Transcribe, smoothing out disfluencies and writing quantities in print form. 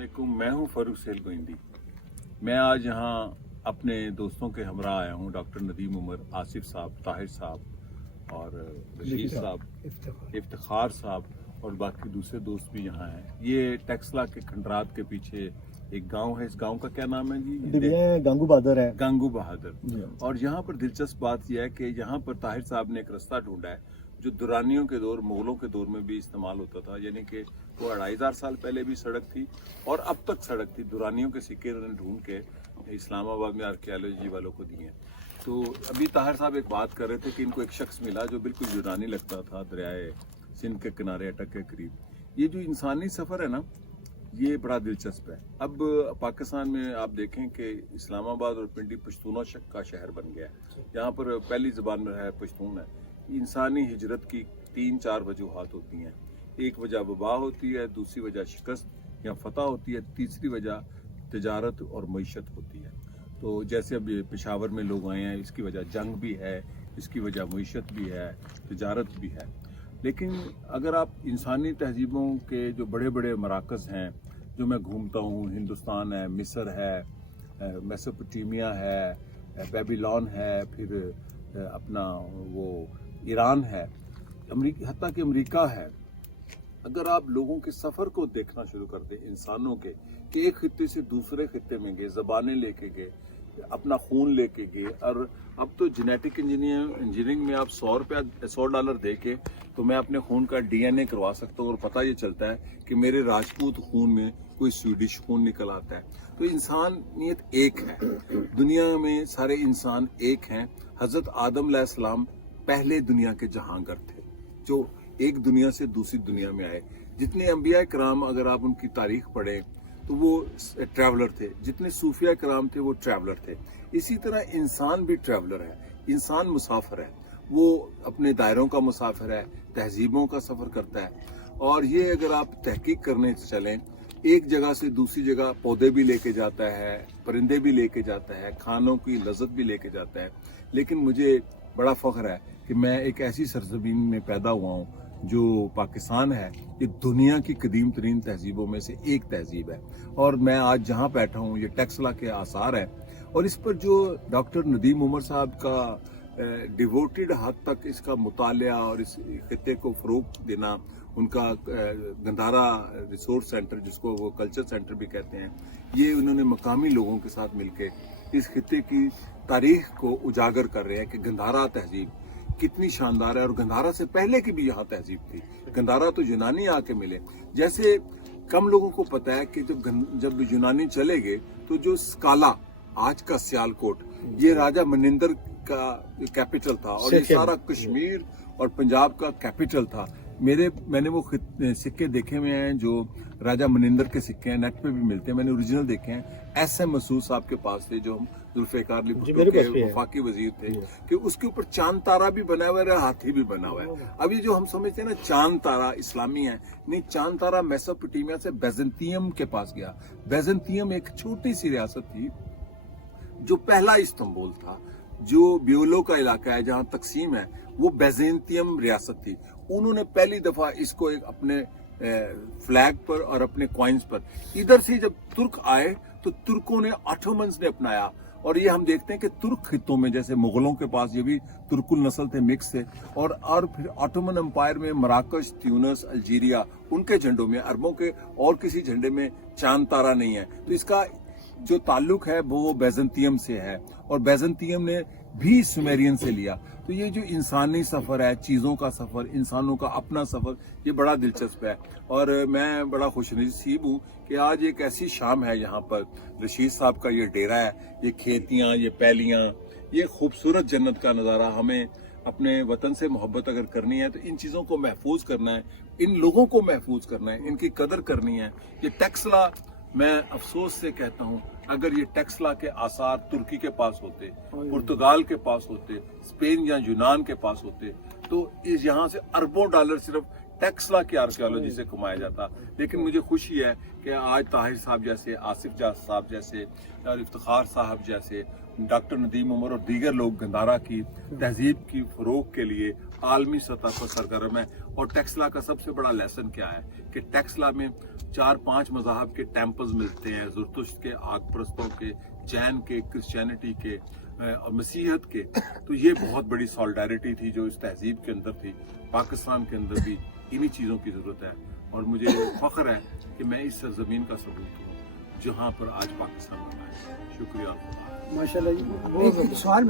अस्सलामुअलैकुम, मैं हूं फ़ारूक सैल गोइंदी। मैं आज यहाँ अपने दोस्तों के हमरा आया हूं, डॉक्टर नदीम उमर, आसिफ साहब, ताहिर साहब और रशीद साहब, इफ्तिखार साहब और बाकी दूसरे दोस्त भी यहाँ हैं। ये टेक्सला के खंडरात के पीछे एक गांव है। इस गांव का क्या नाम है जी? गांगू बहादुर है। गांगू बहादुर। और यहाँ पर दिलचस्प बात यह है कि यहाँ पर ताहिर साहब ने एक रास्ता ढूंढा है जो दुरानियों के दौर, मुगलों के दौर में भी इस्तेमाल होता था, यानी कि वो 2500 साल पहले भी सड़क थी और अब तक सड़क थी। दुरानियों के सिक्के उन्होंने ढूंढ के इस्लामाबाद में आर्कियोलॉजी वालों को दिए। तो अभी ताहिर साहब एक बात कर रहे थे कि इनको एक शख्स मिला जो बिल्कुल यूनानी लगता था, दरियाए सिंध के किनारे अटक के करीब। ये जो इंसानी सफ़र है ना, ये बड़ा दिलचस्प है। अब पाकिस्तान में आप देखें कि इस्लामाबाद और पिंडी पश्तूनों का शहर बन गया है। यहाँ पर पहली ज़बान में है पश्तून है। इंसानी हिजरत की 3-4 वजूहात होती हैं। एक वजह वबा होती है, दूसरी वजह शिकस्त या फतह होती है, तीसरी वजह तिजारत और मईशत होती है। तो जैसे अब ये पेशावर में लोग आए हैं, इसकी वजह जंग भी है, इसकी वजह मईशत भी है, तिजारत भी है। लेकिन अगर आप इंसानी तहजीबों के जो बड़े बड़े मराकज़ हैं जो मैं घूमता हूँ, हिंदुस्तान है, मिस्र है, मेसोपोटामिया है, बेबीलोन है, फिर अपना वो ईरान है, हत्ता कि अमेरिका है। अगर आप लोगों के सफ़र को देखना शुरू कर दें, इंसानों के, कि एक खित्ते से दूसरे खित्ते में गए, ज़बानें लेके गए, अपना खून लेके गए। और अब तो जेनेटिक इंजीनियरिंग में आप $100 दे के तो मैं अपने खून का DNA करवा सकता हूँ और पता ये चलता है कि मेरे राजपूत खून में कोई स्वीडिश खून निकल आता है। तो इंसानियत एक है, दुनिया में सारे इंसान एक हैं। हज़रत आदम अलैहिस्सलाम पहले दुनिया के जहांगर थे जो एक दुनिया से दूसरी दुनिया में आए। जितने अंबिया कराम, अगर आप उनकी तारीख पढ़ें तो वो ट्रैवलर थे। जितने सूफिया कराम थे वो ट्रैवलर थे। इसी तरह इंसान भी ट्रैवलर है, इंसान मुसाफिर है। वो अपने दायरों का मुसाफिर है, तहजीबों का सफ़र करता है। और ये अगर आप तहकीक करने चलें, एक जगह से दूसरी जगह पौधे भी लेके जाता है, परिंदे भी लेके जाता है, खानों की लज्जत भी लेके जाता है। लेकिन मुझे बड़ा फ़ख्र है कि मैं एक ऐसी सरजमीन में पैदा हुआ हूँ जो पाकिस्तान है। ये दुनिया की कदीम तरीन तहजीबों में से एक तहजीब है। और मैं आज जहाँ बैठा हूँ ये टेक्सला के आसार है। और इस पर जो डॉक्टर नदीम उमर साहब का डिवोटेड हद तक इसका मुतालिया और इस खित्ते को फ़रोग़ देना, उनका गंधारा रिसोर्स सेंटर, जिसको वो कल्चर सेंटर भी कहते हैं, ये उन्होंने मकामी लोगों के साथ मिलकर इस खित्ते की तारीख को उजागर कर रहे हैं कि गंधारा तहजीब कितनी शानदार है। और गंधारा से पहले की भी यहाँ तहजीब थी। गंधारा तो यूनानी आके मिले। जैसे कम लोगों को पता है कि जब यूनानी चले गए तो जो स्काला, आज का सियालकोट, ये राजा मनिंदर का कैपिटल था और ये सारा कश्मीर और पंजाब का कैपिटल था। मैंने वो सिक्के देखे हुए हैं जो राजा मनिंदर के सिक्के हैं, नेट पे भी मिलते हैं, मैंने ओरिजिनल देखे हैं। SM मसूद साहब के पास थे जो जुल्फ़िकार अली भुट्टो के वफाकी वजीर थे, कि उसके ऊपर चांद तारा भी बना हुआ है, हाथी भी बना हुआ है। अभी जो हम समझते हैं ना चांद तारा इस्लामी है, नहीं, चांद तारा मेसोपोटामिया से बैजेंतियम के पास गया। बैजेंतियम एक छोटी सी रियासत थी जो पहला इस्तांबुल था। जो बियोलो का इलाका है जहाँ तकसीम है, वो बैजेंतियम रियासत थी। उन्होंने पहली दफा इसको एक अपने फ्लैग पर और अपने कॉइन्स पर, इधर से जब तुर्क आए तो तुर्कों ने, ऑटोमन्स ने अपनाया। और ये हम देखते हैं कि तुर्क खित्तों में, जैसे मुगलों के पास ये भी तुर्कुल नस्ल थे, मिक्स थे। और फिर ऑटोमन एम्पायर में मराकश, ट्यूनस, अल्जीरिया, उनके झंडों में, अरबों के और किसी झंडे में चांद तारा नहीं है। तो इसका जो ताल्लुक है वो बैजेंतियम से है और बैजेंतियम ने भी सुमेरियन से लिया। तो ये जो इंसानी सफ़र है, चीज़ों का सफ़र, इंसानों का अपना सफ़र, ये बड़ा दिलचस्प है। और मैं बड़ा खुशनसीब हूँ कि आज एक ऐसी शाम है यहाँ पर, रशीद साहब का ये डेरा है, ये खेतियाँ, ये पैलियाँ, ये खूबसूरत जन्नत का नज़ारा। हमें अपने वतन से मोहब्बत अगर करनी है तो इन चीज़ों को महफूज करना है, इन लोगों को महफूज करना है, इनकी कदर करनी है। ये टेक्सला, मैं अफसोस से कहता हूँ, अगर ये टेक्सला के आसार तुर्की के पास होते, पुर्तगाल के पास होते, स्पेन या यूनान के पास होते, तो इस यहाँ से अरबों डॉलर सिर्फ टेक्सला की आर्कियोलॉजी से कमाया जाता। लेकिन मुझे खुशी है कि आज ताहिर साहब जैसे, आसिफ साहब जैसे और इफ्तिखार साहब जैसे, डॉक्टर नदीम उमर और दीगर लोग गंधारा की तहजीब की फ़रोग़ के लिए आलमी सतह पर सरगर्म है। और टेक्सला का सबसे बड़ा लेसन क्या है कि टेक्सला में 4-5 मज़ाहब के टेम्पल्स मिलते हैं, ज़रतुश्त के, आग परस्तों के, जैन के, क्रिश्चियनिटी के, मसीहत के। तो ये बहुत बड़ी सॉलिडारिटी थी जो इस तहजीब के अंदर थी। पाकिस्तान के अंदर भी इन्हीं चीज़ों की ज़रूरत है, और मुझे फ़ख्र है कि मैं इस सरज़मीन का सबूत हूँ जहाँ पर आज पाकिस्तान बना है। शुक्रिया। माशाल्लाह जी। सवाल